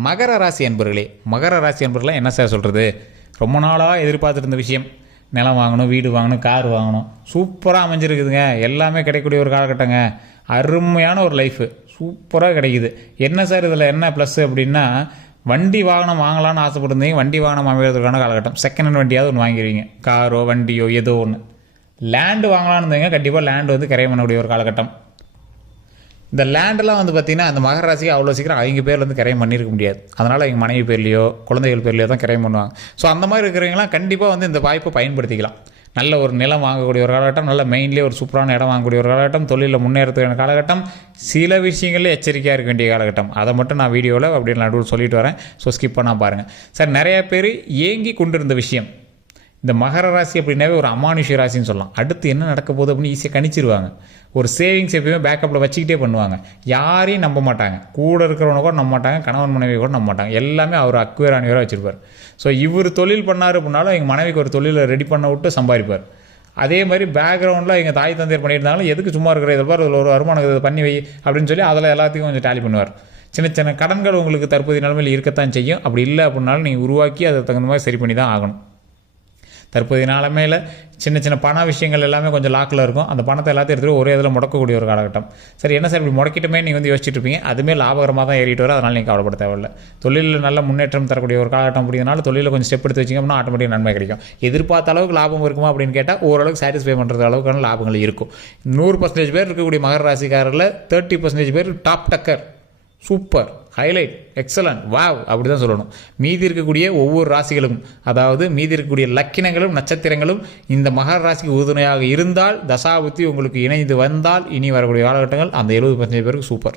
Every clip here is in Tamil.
மகர ராசி அன்பர்களே மகர ராசி அன்பர்களே என்ன சார் சொல்கிறது ரொம்ப நாளாக எதிர்பார்த்துட்டு இருந்த விஷயம். நிலம் வாங்கணும் வீடு வாங்கணும் கார் வாங்கணும். சூப்பராக அமைஞ்சிருக்குதுங்க. எல்லாமே கிடைக்கக்கூடிய ஒரு காலகட்டங்க. அருமையான ஒரு லைஃபு சூப்பராக கிடைக்குது. என்ன சார் இதில் என்ன ப்ளஸ் அப்படின்னா வண்டி வாகனம் வாங்கலாம்னு ஆசைப்பட்டிருந்தீங்க. வண்டி வாகனம் அமைவதற்கான காலகட்டம். செகண்ட் ஹேண்ட் வண்டியாவது ஒன்று வாங்கிடுவீங்க காரோ வண்டியோ ஏதோ ஒன்று லேண்டு வாங்கலாம்னு இருந்தீங்க கண்டிப்பாக லேண்டு வந்து கரையம் பண்ணக்கூடிய ஒரு காலகட்டம். இந்த லேண்டெல்லாம் வந்து பார்த்திங்கன்னா அந்த மகர ராசிக்கு அவ்வளோ சீக்கிரம் அவங்க பேரில் வந்து கிரையம் பண்ணியிருக்க முடியாது. அதனால் எங்கள் மனைவி பேர்லையோ குழந்தைகள் பேர்லையோ தான் கிரையம் பண்ணுவாங்க. ஸோ அந்த மாதிரி இருக்கிறவங்களாம் கண்டிப்பாக வந்து இந்த வாய்ப்பை பயன்படுத்திக்கலாம். நல்ல ஒரு நிலம் வாங்கக்கூடிய ஒரு காலகட்டம் நல்ல மெயின்லேயே ஒரு சூப்பரான இடம் வாங்கக்கூடிய ஒரு காலகட்டம் தொழிலில் முன்னேறதுக்கான காலகட்டம் சில விஷயங்களில் எச்சரிக்கையாக இருக்க வேண்டிய காலகட்டம். அதை மட்டும் நான் வீடியோவில் அப்படி நடுவில் சொல்லிட்டு வரேன். ஸோ ஸ்கிப் பண்ணால் பாருங்கள் சார் நிறைய பேர் ஏங்கி கொண்டிருந்த விஷயம். இந்த மகர ராசி அப்படின்னாவே ஒரு அமானுஷ்ய ராசின்னு சொல்லலாம். அடுத்து என்ன நடக்க போகுது அப்படின்னு ஈஸியாக கணிச்சிருவாங்க. ஒரு சேவிங்ஸ் எப்பயுமே பேக்கப்பில் வச்சுக்கிட்டே பண்ணுவாங்க. யாரையும் நம்ப மாட்டாங்க. கூட இருக்கிறவனை கூட நம்ப மாட்டாங்க. கணவன் மனைவி கூட நம்ப மாட்டாங்க. எல்லாமே அவர் அக்குவேரானிவராக வச்சுருப்பார். ஸோ இவர் தொழில் பண்ணார் அப்படின்னாலும் எங்கள் மனைவிக்கு ஒரு தொழிலை ரெடி பண்ண விட்டு சம்பாதிப்பார். அதே மாதிரி பேக்ரவுண்டில் எங்கள் தாய் தந்தையர் பண்ணியிருந்தாலும் எதுக்கு சும்மா இருக்கிற இதை பாரு ஒரு வருமானம் இதை பண்ணி வை அப்படின்னு சொல்லி அதில் எல்லாத்தையும் கொஞ்சம் டேலி பண்ணுவார். சின்ன சின்ன கடன்கள் உங்களுக்கு தற்போதைய நிலைமையில் இருக்கத்தான் செய்யும். அப்படி இல்லை அப்படின்னாலும் நீங்கள் உருவாக்கி அதை தகுந்த மாதிரி சரி பண்ணி தான் ஆகணும். தற்போதைய நிலமையில் சின்ன சின்ன பண விஷயங்கள் எல்லாமே கொஞ்சம் லாக்கில் இருக்கும். அந்த பணத்தை எல்லாத்தையும் எடுத்துகிட்டு ஒரே இதில் முடக்கக்கூடிய ஒரு காலகட்டம். சரி என்ன சார் இப்படி முடக்கிட்டுமே நீங்கள் வந்து யோசிச்சுட்டு இருப்பீங்க? அதுமே லாபகரமாக தான் ஏறிட்டு வரும். அதனால் நீங்கள் கவலைப்பட தேவையில்ல. தொழிலில் நல்ல முன்னேற்றம் தரக்கூடிய ஒரு காலகட்டம் அப்படிங்கிறனால தொழிலில் கொஞ்சம் ஸ்டெப் எடுத்து வச்சிங்கன்னா ஆட்டோமேட்டிக் நன்மை கிடைக்கும். எதிர்பார்த்த அளவுக்கு லாபம் இருக்குமா அப்படின்னு கேட்டால் ஓரளவுக்கு சாட்டிஸ்ஃபை பண்ணுறது அளவுக்கான லாபங்கள் இருக்கும். நூறு பர்சன்டேஜ் பேர் இருக்கக்கூடிய மகர ராசிக்காரில் தேர்ட்டி பர்சன்டேஜ் பேர் டாப் டக்கர் சூப்பர் ஹைலைட் எக்ஸலன்ட் வாவ் அப்படி தான் சொல்லணும். மீதி இருக்கக்கூடிய ஒவ்வொரு ராசிகளும் அதாவது மீதி இருக்கக்கூடிய லக்கினங்களும் நட்சத்திரங்களும் இந்த மகர ராசிக்கு உறுதுணையாக இருந்தால் தசாபுத்தி உங்களுக்கு இணைந்து வந்தால் இனி வரக்கூடிய காலகட்டங்கள் அந்த எழுபது பர்சன்டேஜ் பேருக்கு சூப்பர்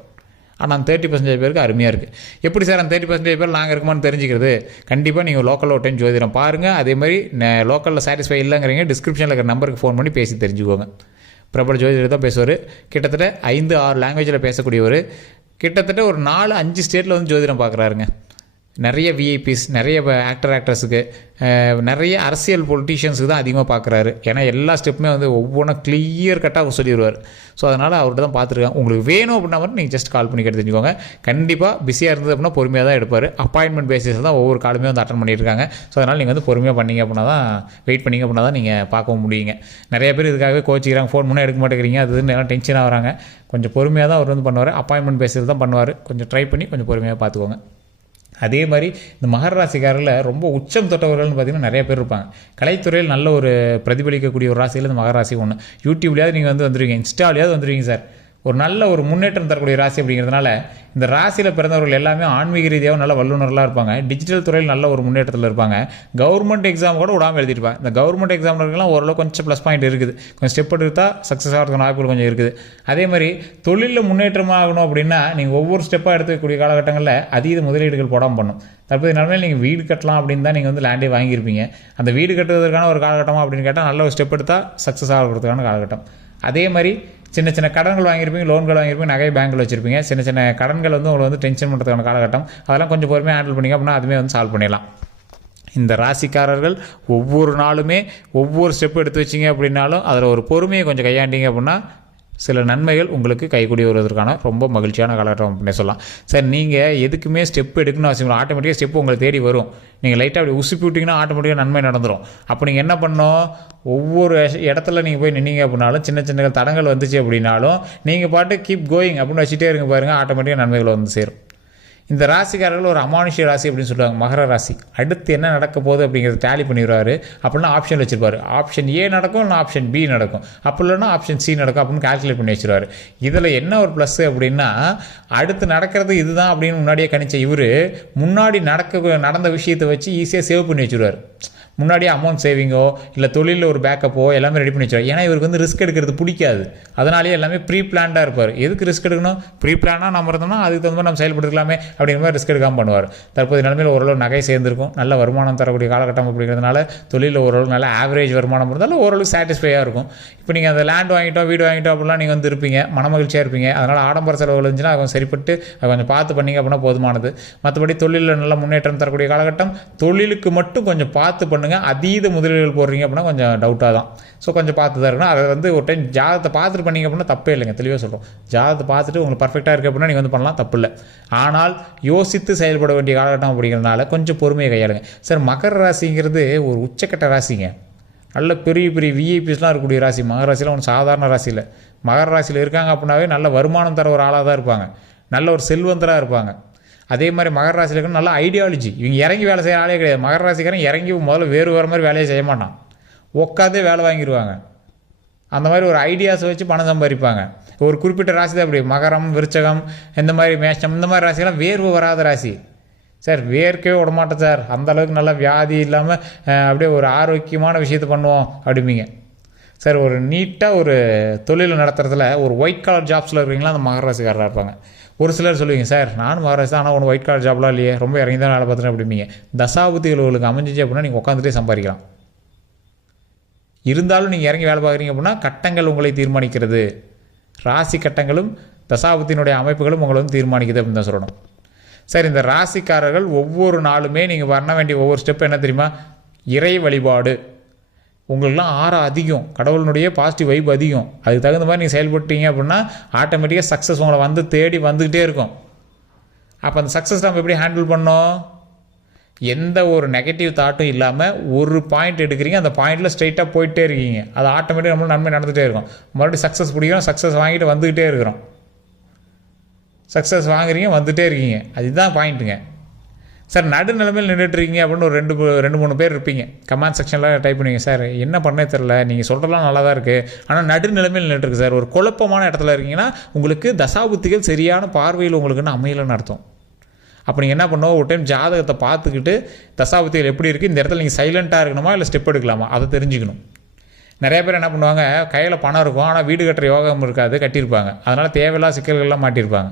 ஆனால் அந்த தேர்ட்டி பர்சன்டேஜ் பேருக்கு அருமையாக இருக்குது எப்படி சார் அந்த தேர்ட்டி பர்சன்டேஜ் பேர் நாங்கள் இருக்குமான்னு தெரிஞ்சுக்கிறது? கண்டிப்பாக நீங்கள் லோக்கலில் ஒரு டைம் ஜோதிடம் பாருங்கள் அதே மாதிரி லோக்கலில் சாட்டிஸ்ஃபை இல்லைங்கிறீங்க டிஸ்கிரிப்ஷனில் இருக்கிற நம்பருக்கு ஃபோன் பண்ணி பேசி தெரிஞ்சுக்கோங்க. பிரபல ஜோதிடர் தான் பேசுவார். கிட்டத்தட்ட ஐந்து ஆறு லாங்குவேஜில் பேசக்கூடியவர். கிட்டத்தட்ட ஒரு நாலு அஞ்சு ஸ்டேட்டில் வந்து ஜோதிடம் பார்க்குறாருங்க. நிறைய விஐபிஸ் நிறைய ஆக்டர் ஆக்ட்ரஸுக்கு நிறைய அரசியல் பொலிட்டீஷியன்ஸுக்கு தான் அதிகமாக பார்க்குறாரு ஏன்னா எல்லா ஸ்டெப்புமே வந்து ஒவ்வொன்றும் கிளியர் கட்டாக சொல்லிடுவார் ஸோ அதனால் அவர்கிட்ட தான் பார்த்துருக்காங்க உங்களுக்கு வேணும் அப்படின்னா மட்டும் நீங்கள் ஜஸ்ட் கால் பண்ணி கெடுத்துக்கோங்க தெரிஞ்சுக்கோங்க. கண்டிப்பாக பிஸியாக இருந்தது அப்படின்னா பொறுமையாக தான் எடுப்பார். அப்பாயின்மெண்ட் பேசிஸில் தான் ஒவ்வொரு காலுமே வந்து அட்டன் பண்ணியிருக்காங்க. ஸோ அதனால் நீங்கள் வந்து பொறுமையாக பண்ணீங்க அப்படின்னா தான் வெயிட் பண்ணிங்க அப்படின்னா தான் நீங்கள் பார்க்க முடியுங்க. நிறைய பேர் இதுக்காகவே கோச்சிக்கிறாங்க ஃபோன் பண்ணால் எடுக்க மாட்டேங்கிறீங்க. அது எல்லாம் டென்ஷன் ஆகிறாங்க. கொஞ்சம் பொறுமையாக தான் அவர் வந்து பண்ணுவார். அப்பாயின்மெண்ட் பேசிஸில் தான் பண்ணுவார். கொஞ்சம் ட்ரை பண்ணி கொஞ்சம் பொறுமையாக பார்த்துக்கோங்க அதே மாதிரி இந்த மகர ராசிக்காரில் ரொம்ப உச்சம் தொட்டவர்கள்னு பார்த்தீங்கன்னா நிறைய பேர் இருப்பாங்க. கலைத்துறையில் நல்ல ஒரு பிரதிபலிக்கக்கூடிய ஒரு ராசியில் இந்த மகர ராசி ஒன்று யூடியூப்லேயாவது நீங்கள் வந்து வந்துருவீங்க. இன்ஸ்டாவிலேயாவது வந்துருவீங்க சார். ஒரு நல்ல ஒரு முன்னேற்றம் தரக்கூடிய ராசி அப்படிங்கிறதுனால இந்த ராசியில் பிறந்தவர்கள் எல்லாமே ஆன்மீக ரீதியாக நல்ல வல்லுநர்களாக இருப்பாங்க. டிஜிட்டல் துறையில் நல்ல ஒரு முன்னேற்றத்தில் இருப்பாங்க. கவர்மெண்ட் எக்ஸாம் கூட விடாமல் எழுதிருப்பாங்க இந்த கவர்மெண்ட் எக்ஸாம்லாம் ஓரளவு கொஞ்சம் ப்ளஸ் பாயிண்ட் இருக்குது. கொஞ்சம் ஸ்டெப் எடுத்தால் சக்ஸஸ் ஆகிறதுக்கு வாய்ப்புகள் கொஞ்சம் இருக்குது. அதே மாதிரி தொழிலில் முன்னேற்றம் ஆகணும் அப்படின்னா நீங்கள் ஒவ்வொரு ஸ்டெப்பாக எடுத்துக்கூடிய காலகட்டங்களில் அதீத முதலீடுகள் போடாமல் பண்ணும் தற்போது நிலமையில் நீங்கள் வீடு கட்டலாம் அப்படின்னு தான் நீங்கள் வந்து லேண்டே வாங்கியிருப்பீங்க. அந்த வீடு கட்டுவதற்கான ஒரு காலகட்டமாக அப்படின்னு கேட்டால் நல்ல ஒரு ஸ்டெப் எடுத்தால் சக்ஸஸ் ஆகிறதுக்கான காலகட்டம். அதே மாதிரி சின்ன சின்ன கடன்கள் வாங்கியிருப்பீங்க லோன்கள் வாங்கியிருப்பீங்க நகை பேங்க்கில் வச்சிருப்பீங்க. சின்ன சின்ன கடன்கள் வந்து உங்களை வந்து டென்ஷன் பண்ணுறதுக்கான காலகட்டம். அதெல்லாம் கொஞ்சம் பொறுமையாக ஹேண்டில் பண்ணிங்க அப்படின்னா அதுவுமே வந்து சால்வ் பண்ணிடலாம். இந்த ராசிக்காரர்கள் ஒவ்வொரு நாளுமே ஒவ்வொரு ஸ்டெப் எடுத்து வச்சிங்க அப்படின்னாலும் அதில் ஒரு பொறுமையை கொஞ்சம் கையாண்டிங்க அப்படின்னா சில நன்மைகள் உங்களுக்கு கைகூடி வருவதற்கான ரொம்ப மகிழ்ச்சியான காலகட்டம் அப்படின்னு சொல்லலாம். சார் நீங்கள் எதுக்குமே ஸ்டெப் எடுக்கணும்னு அவசியம் இல்லை. ஆட்டோமேட்டிக்காக ஸ்டெப் உங்களை தேடி வரும். நீங்கள் லைட்டாக அப்படி உசுப்பி விட்டிங்கன்னா ஆட்டோமேட்டிக்காக நன்மை நடந்துடும் அப்போ நீங்கள் என்ன பண்ணோம் ஒவ்வொரு இடத்துல நீங்கள் போய் நின்னீங்க அப்படின்னாலும் சின்ன சின்ன தடங்கள் வந்துச்சு அப்படின்னாலும் நீங்கள் பாட்டு கீப் கோயிங் அப்படின்னு வச்சுட்டே இருங்க பாருங்கள் ஆட்டோமேட்டிக்காக நன்மைகள் வந்து சேரும். இந்த ராசிக்காரர்கள் ஒரு அமானுஷ்ய ராசி அப்படின்னு சொல்லுவாங்க மகர ராசி. அடுத்து என்ன நடக்க போகுது அப்படிங்கிறத டேலி பண்ணிடுவார். அப்படின்னா ஆப்ஷன் வச்சுருப்பார். ஆப்ஷன் ஏ நடக்கும் இல்லை ஆப்ஷன் பி நடக்கும். அப்படி இல்லைனா ஆப்ஷன் சி நடக்கும் அப்படின்னு கால்குலேட் பண்ணி வச்சுருவார். இதில் என்ன ஒரு ப்ளஸ் அப்படின்னா அடுத்து நடக்கிறது இதுதான் அப்படின்னு முன்னாடியே கணிச்ச இவர் முன்னாடி நடக்க நடந்த விஷயத்தை வச்சு ஈஸியாக சேவ் பண்ணி வச்சிருவார். முன்னாடியே அமௌண்ட் சேவிங்கோ இல்லை தொழிலில் ஒரு பேக்கப்போ எல்லாமே ரெடி பண்ணி வச்சிருவார். ஏன்னா இவருக்கு வந்து ரிஸ்க் எடுக்கிறது பிடிக்காது. அதனாலேயே எல்லாமே ப்ரீ பிளான்டாக இருப்பார். எதுக்கு ரிஸ்க் எடுக்கணும்? ப்ரீ பிளானாக நம்ம இருந்தோம்னா அதுக்கு தகுந்த மாதிரி நம்ம செயல்படுத்தலாமே அப்படிங்கிற மாதிரி ரிஸ்க் எடுக்காமல் பண்ணுவார். தற்போது நிலைமையில் ஓரளவு நகை சேர்ந்திருக்கும். நல்ல வருமானம் தரக்கூடிய காலகட்டம் அப்படிங்கிறதுனால தொழிலில் ஓரளவு நல்ல ஆவரேஜ் வருமானம் இருந்தாலும் ஓரளவு சாட்டிஸ்ஃபையாக இருக்கும். இப்போ நீங்கள் அந்த லேண்ட் வாங்கிட்டோம் வீடு வாங்கிட்டோம் அப்படிலாம் நீங்கள் வந்து இருப்பீங்க. மனமகிழ்ச்சியாக இருப்பீங்க. அதனால் ஆடம்பர செலவுகள் இருந்துச்சுன்னா கொஞ்சம் சரிப்பட்டு அதை கொஞ்சம் பார்த்து பண்ணீங்க அப்படின்னா போதுமானது. மற்றபடி தொழிலில் நல்ல முன்னேற்றம் தரக்கூடிய காலகட்டம் தொழிலுக்கு மட்டும் கொஞ்சம் பார்த்து பண்ண பண்ணுங்கள் அதீத முதலீடுகள் போடுறீங்க அப்படின்னா கொஞ்சம் டவுட்டாக தான். ஸோ கொஞ்சம் பார்த்து தான் இருக்கணும். அதை வந்து ஒரு டைம் ஜாதத்தை பார்த்துட்டு பண்ணீங்க அப்படின்னா தப்பே இல்லைங்க. தெளிவாக சொல்கிறோம் ஜாதத்தை பார்த்துட்டு உங்களுக்கு பர்ஃபெக்டாக இருக்குது அப்படின்னா நீங்கள் வந்து பண்ணலாம். தப்பு இல்லை. ஆனால் யோசித்து செயல்பட வேண்டிய காலகட்டம் அப்படிங்கிறதுனால கொஞ்சம் பொறுமையை கையாளுங்க. சார் மகர ராசிங்கிறது ஒரு உச்சக்கட்ட ராசிங்க. நல்ல பெரிய பெரிய விஐபிஸ்லாம் இருக்கக்கூடிய ராசி. மகர ராசியில் ஒன்று சாதாரண ராசியில் மகர ராசியில் இருக்காங்க அப்படின்னாவே நல்ல வருமானம் தர ஒரு ஆளாக தான் இருப்பாங்க. நல்ல ஒரு செல்வந்தராக இருப்பாங்க. அதே மாதிரி மகர ராசியில் இருக்கணும் நல்ல ஐடியாலஜி இவங்க இறங்கி வேலை செய்ய ஆளே கிடையாது. மகர ராசிக்காரன் இறங்கி முதல்ல வேறு வேறு மாதிரி வேலையை செய்ய மாட்டான். உட்காந்து வேலை வாங்கிடுவாங்க அந்த மாதிரி ஒரு ஐடியாஸை வச்சு பணம் சம்பாதிப்பாங்க. ஒரு குறிப்பிட்ட ராசி தான் அப்படி. மகரம் விருச்சகம் இந்த மாதிரி மேஷம் இந்த மாதிரி ராசிகள்லாம் வேர்வு வராத ராசி. சார் வேர்க்கவே விட மாட்டேன் சார். அந்த அளவுக்கு நல்லா வியாதி இல்லாமல் அப்படியே ஒரு ஆரோக்கியமான விஷயத்தை பண்ணுவோம் அப்படிம்பீங்க. சார் ஒரு நீட்டாக ஒரு தொழில் நடத்துறதுல ஒரு ஒயிட் கலர் ஜாப்ஸில் இருக்கிறீங்களா அந்த மகர இருப்பாங்க. ஒரு சிலர் சொல்லுவீங்க சார் நானும் மகர ஆனால் ஒன்று ஒயிட் கலர் ஜாப்லாம் இல்லையே ரொம்ப இறங்கி தான் வேலை பார்த்துட்டேன் அப்படிம்பீங்க தசாபுத்திகள் உங்களுக்கு அமைஞ்சிச்சு அப்படின்னா நீங்கள் உட்காந்துட்டே சம்பாதிக்கலாம். இருந்தாலும் நீங்கள் இறங்கி வேலை பார்க்குறீங்க அப்படின்னா கட்டங்கள் உங்களை தீர்மானிக்கிறது. ராசி கட்டங்களும் தசாபத்தினுடைய அமைப்புகளும் உங்களை வந்து தீர்மானிக்குது அப்படின்னு தான் சொல்லணும். சார் இந்த ராசிக்காரர்கள் ஒவ்வொரு நாளுமே நீங்கள் வரண வேண்டிய ஒவ்வொரு ஸ்டெப் என்ன தெரியுமா? இறை வழிபாடு. உங்களுக்குலாம் ஆரம் அதிகம் கடவுளினுடைய பாசிட்டிவ் வைப் அதிகம். அதுக்கு தகுந்த மாதிரி நீங்கள் செயல்பட்டீங்க அப்படின்னா ஆட்டோமேட்டிக்காக சக்ஸஸ் உங்களை வந்து தேடி வந்துக்கிட்டே இருக்கும். அப்போ அந்த சக்ஸஸ் நம்ம எப்படி ஹேண்டில் பண்ணோம்? எந்த ஒரு நெகட்டிவ் தாட்டும் இல்லாமல் ஒரு பாயிண்ட் எடுக்கிறீங்க அந்த பாயிண்டில் ஸ்ட்ரைட்டாக போயிட்டே இருக்கீங்க. அது ஆட்டோமேட்டிக்காக நம்மளும் நன்மை நடந்துகிட்டே இருக்கும். மறுபடியும் சக்ஸஸ் பிடிக்கிறோம் சக்ஸஸ் வாங்கிட்டு வந்துக்கிட்டே இருக்கிறோம். சக்ஸஸ் வாங்குறீங்க வந்துகிட்டே இருக்கீங்க. அதுதான் பாயிண்ட்டுங்க சார் நடுநிலைமையில் நின்றுட்டு இருக்கீங்க அப்படின்னு ஒரு ரெண்டு ரெண்டு மூணு பேர் இருப்பீங்க. கமெண்ட் செக்ஷனில் டைப் பண்ணுவீங்க. சார் என்ன பண்ணே தெரில நீங்கள் சொல்கிறலாம் நல்லா தான் இருக்குது ஆனால் நடுநிலைமையில் நின்றுருக்கு சார். ஒரு குழப்பமான இடத்துல இருக்கீங்கன்னா உங்களுக்கு தசாபுத்திகள் சரியான பார்வையில் உங்களுக்குன்னு அமையலன்னு அர்த்தம். அப்போ நீங்கள் என்ன பண்ணுவோம் ஒரு டைம் ஜாதகத்தை பார்த்துக்கிட்டு தசாபுத்திகள் எப்படி இருக்குது இந்த இடத்துல நீங்கள் சைலண்ட்டாக இருக்கணுமா இல்லை ஸ்டெப் எடுக்கலாமா? அதை தெரிஞ்சுக்கணும். நிறைய பேர் என்ன பண்ணுவாங்க கையில் பணம் இருக்கும். ஆனால் வீடு கட்டுற யோகம் இருக்காது கட்டியிருப்பாங்க. அதனால் தேவையில்லா சிக்கல்கள்லாம் மாட்டியிருப்பாங்க.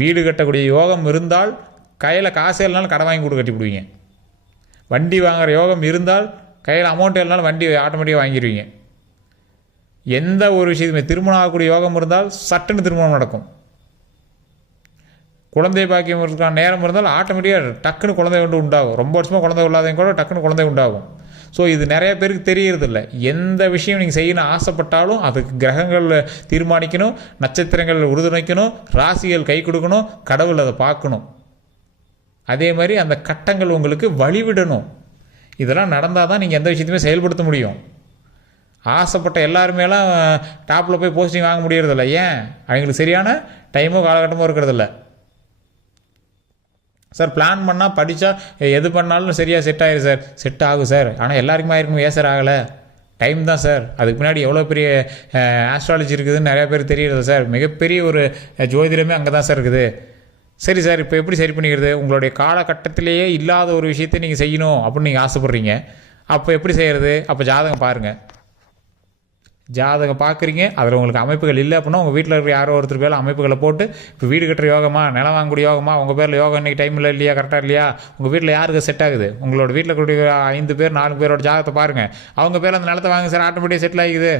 வீடு கட்டக்கூடிய யோகம் இருந்தால் கையில் காசு இல்லைனாலும் கடன் வாங்கி கொடு கட்டிவிடுவீங்க வண்டி வாங்குகிற யோகம் இருந்தால் கையில் அமௌண்ட் இல்லைனாலும் வண்டி ஆட்டோமேட்டிக்காக வாங்கிடுவீங்க எந்த ஒரு விஷயத்துமே திருமணம் ஆகக்கூடிய யோகம் இருந்தால் சட்டுன்னு திருமணம் நடக்கும். குழந்தை பாக்கியம் இருக்கான நேரம் இருந்தால் ஆட்டோமேட்டிக்காக டக்குன்னு குழந்தை ஒன்று உண்டாகும். ரொம்ப வருஷமாக குழந்தை இல்லாதவங்க கூட டக்குன்னு குழந்தை உண்டாகும். ஸோ இது நிறைய பேருக்கு தெரியறதில்ல. எந்த விஷயம் நீங்கள் செய்யணும் ஆசைப்பட்டாலும் அதுக்கு கிரகங்கள் தீர்மானிக்கணும் நட்சத்திரங்கள் உறுதுணைக்கணும் ராசிகள் கை கொடுக்கணும் கடவுள் அதை பார்க்கணும். அதே மாதிரி அந்த கட்டங்கள் உங்களுக்கு வழிவிடணும். இதெல்லாம் நடந்தால் தான் நீங்கள் எந்த விஷயத்தையுமே செயல்படுத்த முடியும். ஆசைப்பட்ட எல்லாருமேலாம் டாப்பில் போய் போஸ்டிங் வாங்க முடியறதில்ல. ஏன்? அவங்களுக்கு சரியான டைமோ காலகட்டமோ இருக்கிறதில்ல. சார் பிளான் பண்ணால் படித்தா எது பண்ணாலும் சரியாக செட் ஆயிரும் சார். செட் ஆகும் சார். ஆனால் எல்லாருக்குமே ஆயிருக்கும். ஏன் சார் ஆகலை? டைம் தான் சார். அதுக்கு பின்னாடி எவ்வளோ பெரிய ஆஸ்ட்ராலஜி இருக்குதுன்னு நிறையா பேர் தெரியறது சார். மிகப்பெரிய ஒரு ஜோதிடமே அங்கே தான் சார் இருக்குது. சரி சார் இப்போ எப்படி சரி பண்ணிக்கிறது? உங்களுடைய காலகட்டத்திலேயே இல்லாத ஒரு விஷயத்தை நீங்கள் செய்யணும் அப்படின்னு நீங்கள் ஆசைப்பட்றீங்க. அப்போ எப்படி செய்கிறது அப்போ ஜாதகம் பாருங்கள் ஜாதகம் பார்க்குறீங்க அதில் உங்களுக்கு அமைப்புகள் இல்லை அப்படின்னா உங்கள் வீட்டில் இருக்கிற யாரோ ஒருத்தர் பேரில் அமைப்புகளை போட்டு இப்போ வீடு கட்டுற யோகமா நிலம் வாங்கக்கூடிய யோகமா உங்கள் பேரில் யோகம் இன்றைக்கி டைம் இல்லை இல்லையா கரெக்டாக இல்லையா? உங்கள் வீட்டில் யாருக்கு செட் ஆகுது? உங்களோட வீட்டில் இருக்கக்கூடிய ஐந்து பேர் நாலு பேரோட ஜாதகத்தை பாருங்கள் அவங்க பேர் அந்த நிலத்தை வாங்க சார் ஆட்டோமேட்டிக்காக செட்டில் ஆகிக்குது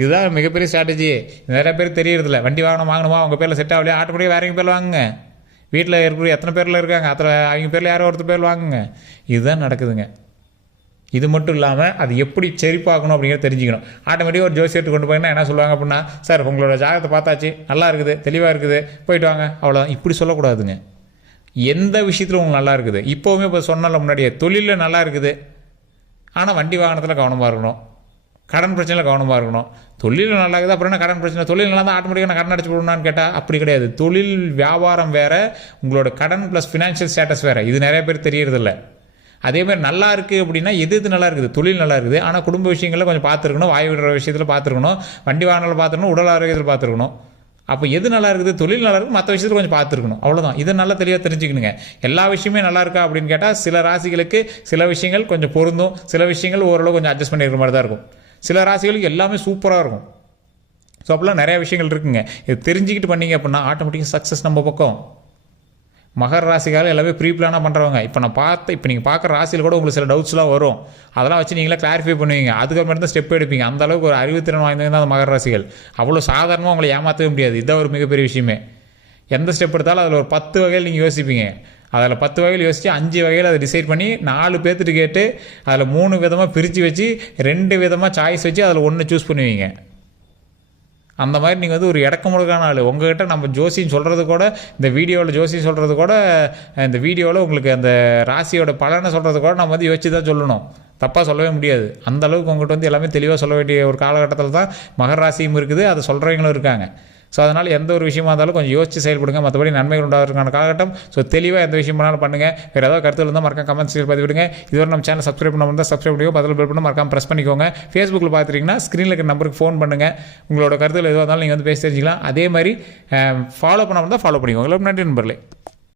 இதுதான் மிகப்பெரிய ஸ்ட்ராட்டஜி நிறைய பேர் தெரியறதில்ல. வண்டி வாங்கணும் வாங்கணுமா? அவங்க பேரில் செட் ஆகலையா? ஆட்டோமேட்டிக்காக வேறு எங்க பேரில் வாங்குங்க. வீட்டில் இருக்கக்கூடிய எத்தனை பேரில் இருக்காங்க? அத்தனை அவங்க பேரில் யாரோ ஒருத்தர் பேர் வாங்குங்க. இதுதான் நடக்குதுங்க. இது மட்டும் இல்லாமல் அது எப்படி செரிப்பாக்கணும் அப்படிங்கிறத தெரிஞ்சுக்கணும். ஆட்டோமேட்டிக்காக ஒரு ஜோசியத்தை கொண்டு போயிங்கன்னா என்ன சொல்லுவாங்க அப்படின்னா சார் உங்களோட ஜாகத்தை பார்த்தாச்சு. நல்லா இருக்குது. தெளிவாக இருக்குது. போயிட்டு வாங்க. அவ்வளோதான் இப்படி சொல்லக்கூடாதுங்க. எந்த விஷயத்தில் உங்களுக்கு நல்லா இருக்குது. இப்போவுமே இப்போ சொன்னால முன்னாடியே தொழிலில் நல்லா இருக்குது. ஆனால் வண்டி வாகனத்தில் கவனமாக இருக்கணும். கடன் பிரச்சனையில் கவனமாக இருக்கணும். தொழில் நல்லா இருக்குது அப்புறம் என்ன கடன் பிரச்சனை? தொழில் நல்லா தான் ஆட்டோமேட்டிக்காக நான் கடன் அடிச்சு விடணும்னு கேட்டால் அப்படி கிடையாது. தொழில் வியாபாரம் வேறு உங்களோட கடன் ப்ளஸ் ஃபினான்ஷியல் ஸ்டேட்டஸ் வேறு. இது நிறைய பேர் தெரியறதில்ல. அதே மாதிரி நல்லா இருக்குது அப்படின்னா எது எது நல்லா இருக்குது? தொழில் நல்லா இருக்குது. ஆனால் குடும்ப விஷயங்களில் கொஞ்சம் பார்த்துருக்கணும். வாய் விடுற விஷயத்தில் பார்த்துருக்கணும். வண்டி வாகனத்தில் பார்த்துருக்கணும். உடல் ஆரோக்கியத்தில் பார்த்துருக்கணும். அப்போ எது நல்லா இருக்குது? தொழில் நல்லா இருக்குது. மற்ற விஷயத்தில் கொஞ்சம் பார்த்துருக்கணும். அவ்வளோதான் இதை நல்லா தெளிவாக தெரிஞ்சுக்கணுங்க. எல்லா விஷயமே நல்லா இருக்கா அப்படின்னு கேட்டால் சில ராசிகளுக்கு சில விஷயங்கள் கொஞ்சம் பொருந்தும். சில விஷயங்கள் ஓரளவு கொஞ்சம் அட்ஜஸ்ட் பண்ணிருக்கிற மாதிரி தான் இருக்கும். சில ராசிகளுக்கு எல்லாமே சூப்பராக இருக்கும். ஸோ அப்போல்லாம் நிறைய விஷயங்கள் இருக்குங்க. இது தெரிஞ்சுக்கிட்டு பண்ணீங்க அப்படின்னா ஆட்டோமேட்டிக்காக சக்ஸஸ் நம்ம பக்கம். மகர ராசிக்கால எல்லாமே ப்ரீ பிளானாக பண்ணுறவங்க இப்போ நான் பார்த்த இப்போ நீங்கள் பார்க்குற ராசியில் கூட உங்களுக்கு சில டவுட்ஸ்லாம் வரும். அதெல்லாம் வச்சு நீங்களே கிளாரிஃபை பண்ணுவீங்க. அதுக்கப்புறம் தான் ஸ்டெப் எடுப்பீங்க. அந்த அளவுக்கு ஒரு அறிவுத்திறன் வாய்ந்தவங்க தான் அந்த மகர ராசிகள். அவ்வளோ சாதாரணமாக உங்களை ஏமாற்றவே முடியாது. இதுதான் ஒரு மிகப்பெரிய விஷயமே. எந்த ஸ்டெப் எடுத்தாலும் அதில் ஒரு பத்து வகையில் நீங்கள் யோசிப்பீங்க. அதில் பத்து வகையில் யோசித்து அஞ்சு வகையில் அதை டிசைட் பண்ணி நாலு பேர்த்துட்டு கேட்டு அதில் மூணு விதமாக பிரித்து வச்சு ரெண்டு விதமாக சாய்ஸ் வச்சு அதில் ஒன்று சூஸ் பண்ணுவீங்க. அந்த மாதிரி நீங்கள் வந்து ஒரு இடக்க முழுக்கான ஆள். உங்ககிட்ட நம்ம ஜோசின்னு சொல்கிறது கூட இந்த வீடியோவில் ஜோசி சொல்கிறது கூட இந்த வீடியோவில் உங்களுக்கு அந்த ராசியோட பலனை சொல்கிறது கூட நம்ம வந்து யோசிச்சு தான் சொல்லணும். தப்பாக சொல்லவே முடியாது. அந்த அளவுக்கு உங்கள்கிட்ட வந்து எல்லாமே தெளிவாக சொல்ல வேண்டிய ஒரு காலகட்டத்தில் தான் மகராசியும் இருக்குது. அதை சொல்கிறவங்களும் இருக்காங்க. ஸோ அதனால் எந்த ஒரு விஷயமா இருந்தாலும் கொஞ்சம் யோசிச்சு செயல்படுங்க. மற்றபடி நன்மைகள் உண்டாகிறதுக்கான காலகட்டம். ஸோ தெளிவாக எந்த விஷயம் பண்ணாலும் பண்ணுங்கள் வேறு ஏதாவது கருத்து இருந்தால் மறக்காம கமெண்ட்ஸ் பதிவிடுங்க இதுவரை நம்ம சேனல் சப்ஸ்கிரைப் பண்ண இருந்தால் சப்ஸ்கிரைப் பண்ணிக்கோ பதில் பெல் பண்ண மறக்காம ப்ரெஸ் பண்ணிக்கோங்க. ஃபேஸ்புக்கில் பார்த்துட்டிங்கன்னா ஸ்க்ரீனில் இருக்கிற நம்பருக்கு ஃபோன் பண்ணுங்கள் உங்களோட கருத்துக்கள் எதுவாக இருந்தாலும் நீங்கள் வந்து பேசி தெரிஞ்சிக்கலாம். அதே மாதிரி ஃபாலோ பண்ண இருந்தால் ஃபாலோ பண்ணிக்கோங்க. நன்றி நண்பர்களே.